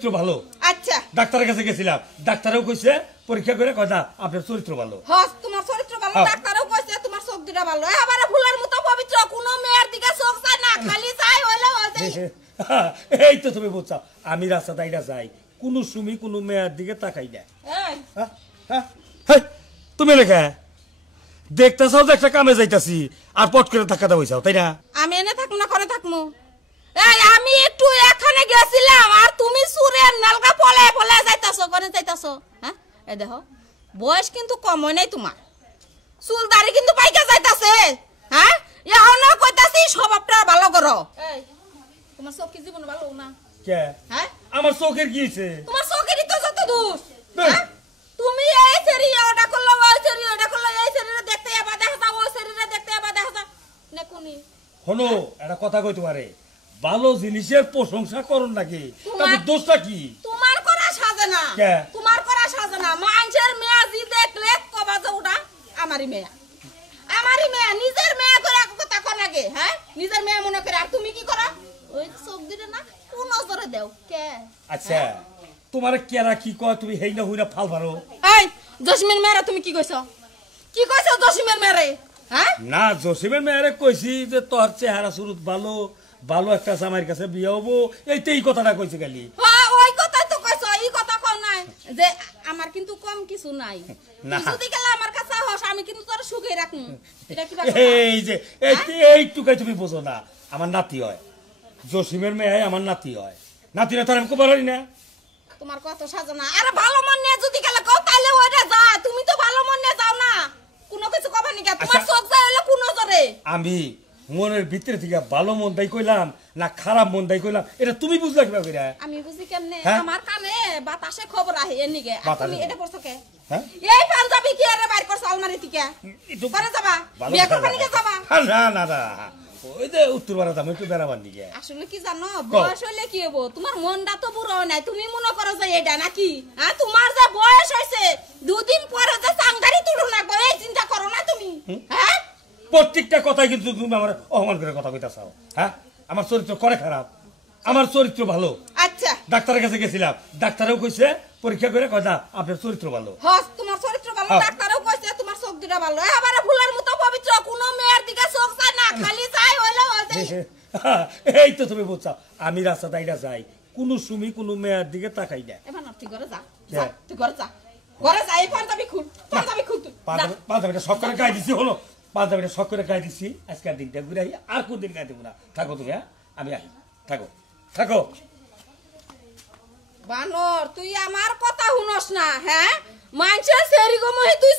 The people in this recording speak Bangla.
ভালো। আচ্ছা ডাক্তারের কাছে গেছিলাম, ডাক্তারও কইছে পরীক্ষা করে কথা আপনার চরিত্র ভালো। হ্যাঁ তোমার চরিত্র ভালো, ডাক্তারও কইছে তোমার চোখ দুটো ভালো। এবারে ফুলের মতো পবিত্র, কোন মেয়ের দিকে চোখ চায় না, খালি চাই হলো এই তো তুমি বুঝছো, আমি রাস্তা দাইরা যাই কোন সুমি কোন মেয়ের দিকে তাকাই না। তুমি লেখা দেখতেছাও যে একটা কামে যাইতাছি আর পট করে ধাক্কা দাও, তাই না? আমি এনে থাকবো না, করে থাকবো। এই আমি একটু এখানে গেছিলাম আর তুমি সুরের নালকা পলে পলে যাইতাছো, করে যাইতাছো। হ্যাঁ এই দেখো বয়স কিন্তু কম হয় নাই তোমার, চুল দাড়ি কিন্তু পাইকা যাইতাছে। হ্যাঁ এখনো কইতাছি স্বভাবটা ভালো করো। এই তোমার চোখ কি জীবন ভালো না? কে? হ্যাঁ আমার চোখের কি হইছে? তোমার চোখেরই তো যত দোষ। তুমি এই শরীরে ওটা করলো, ওই শরীরে ওটা করলো, এই শরীরে দেখতে আবার দেখা যাও, ওই শরীরে দেখতে আবার দেখা যাও না। কোনি হলো একটা কথা কই তোমারে, ভালো জিনিসের প্রশংসা করুন নাকি, তবে দোষটা কি? তোমার করা সাজে না, তোমার করা সাজে না। মানুষের মেয়া জি দেখলে কবা যে ওটা আমারই মেয়া, আমারই মেয়া। নিজের মেয়া করে কথা কর নাকি? হ্যাঁ নিজের মেয়া মনে করে। আর তুমি কি করো? ওই চোখ দিলে না কোন নজরে দেও কে? আচ্ছা তোমার কেরা কি কয় তুমি হেই না হই না ফাল পারো? এই জসিমের মেয়েরা তুমি কি কইছো? কি কইছো জসিমের মেয়েরে? হ্যাঁ না জসিমের মেয়েরে কইছি যে তোর চেহারা সুরত ভালো, ভালো একটা জামাইয়ের কাছে বিয়ে হবো, এইটাই কথাটা কইছে খালি। হ্যাঁ ওই কথাই তো কইছো, এই কথা কও নাই যে আমার কিন্তু কম কিছু নাই, যদি গেলে আমার কাছে হস আমি কিন্তু তোর সুখে রাখমু। এটা কি কথা? এই যে এইটুকাই তুমি বোঝো না, আমার নাতি হয় জসিমের মেয়ে, আমার নাতি হয়। নাতি না তোর আমি কবার না, তোমার কত সাজে না। আরে ভালো মন নিয়ে যদি গেলে কও তাইলে ওইটা যা, তুমি তো ভালো মন নিয়ে যাও না, কোনো কিছু কবা নি। তোমার চোখ যায় হলো কোন নজরে? আমি মনের ভিতরে থেকে ভালো মন দাই কইলাম না খারাপ মন দাই কইলাম, এটা তুমি বুঝলা কিভাবে করে? আমি বুঝি কেমনে? আমার কানে বাতাসে খবর আহে এর নিগে। তুমি এটা করছো কে? এই পাঞ্জাবি কি আরে বাইর করছ আলমারি থেকে? করে যাবা বিয়ে করবা নিকে যাবা? না না না ওই যে উত্তর ভারত আমি একটু বেড়াবার নিকে। আসলে কি জানো, বয়স হইলে কি হবো, তোমার মনটা তো বুড়ো নাই। তুমি মনে করো যে এটা নাকি? হ্যাঁ তোমার যে বয়স হইছে দুদিন পরে যে চাংদারি তুড়ু না গো, এই চিন্তা করো না তুমি? হ্যাঁ প্রত্যেকটা কথাই কিন্তু তুমি আমার অপমান করে কথা কইতাছাও। হ্যাঁ আমার চরিত্র করে খারাপ, আমার চরিত্র ভালো। আচ্ছা ডাক্তারের কাছে গেছিলাম, ডাক্তারও কইছে পরীক্ষা করে কথা আপনার চরিত্র ভালো। হস তোমার চরিত্র ভালো, ডাক্তারও কইছে তোমার চোখ দুটো ভালো। এবারে ফুলের মতো পবিত্র, কোন মেয়ের দিকে চোখ চায় না, খালি চাই হলো এই তো তুমি বুঝছো, আমি রাস্তা দাইরা যাই কোন সুমি কোন মেয়ের দিকে তাকাই না। এবার তুই ঘরে যা, তুই ঘরে যা, ঘরে যা। এই পাঞ্জাবি খুল, পাঞ্জাবি খুল। তুই পাঞ্জাবিটা শখ করে গায়ে দিছি, হলো পাঞ্জাবিটা শখ করে গায়ে দিছি। আজকের দিনটা ঘুরে আই, আর কোন দিন গায়ে দেবো না। থাকো তুমি, হ্যাঁ আমি আই, থাকো থাকো। বানর তুই আমার কথা শুনস না? হ্যাঁ মানুষের সেরি গমহি তুই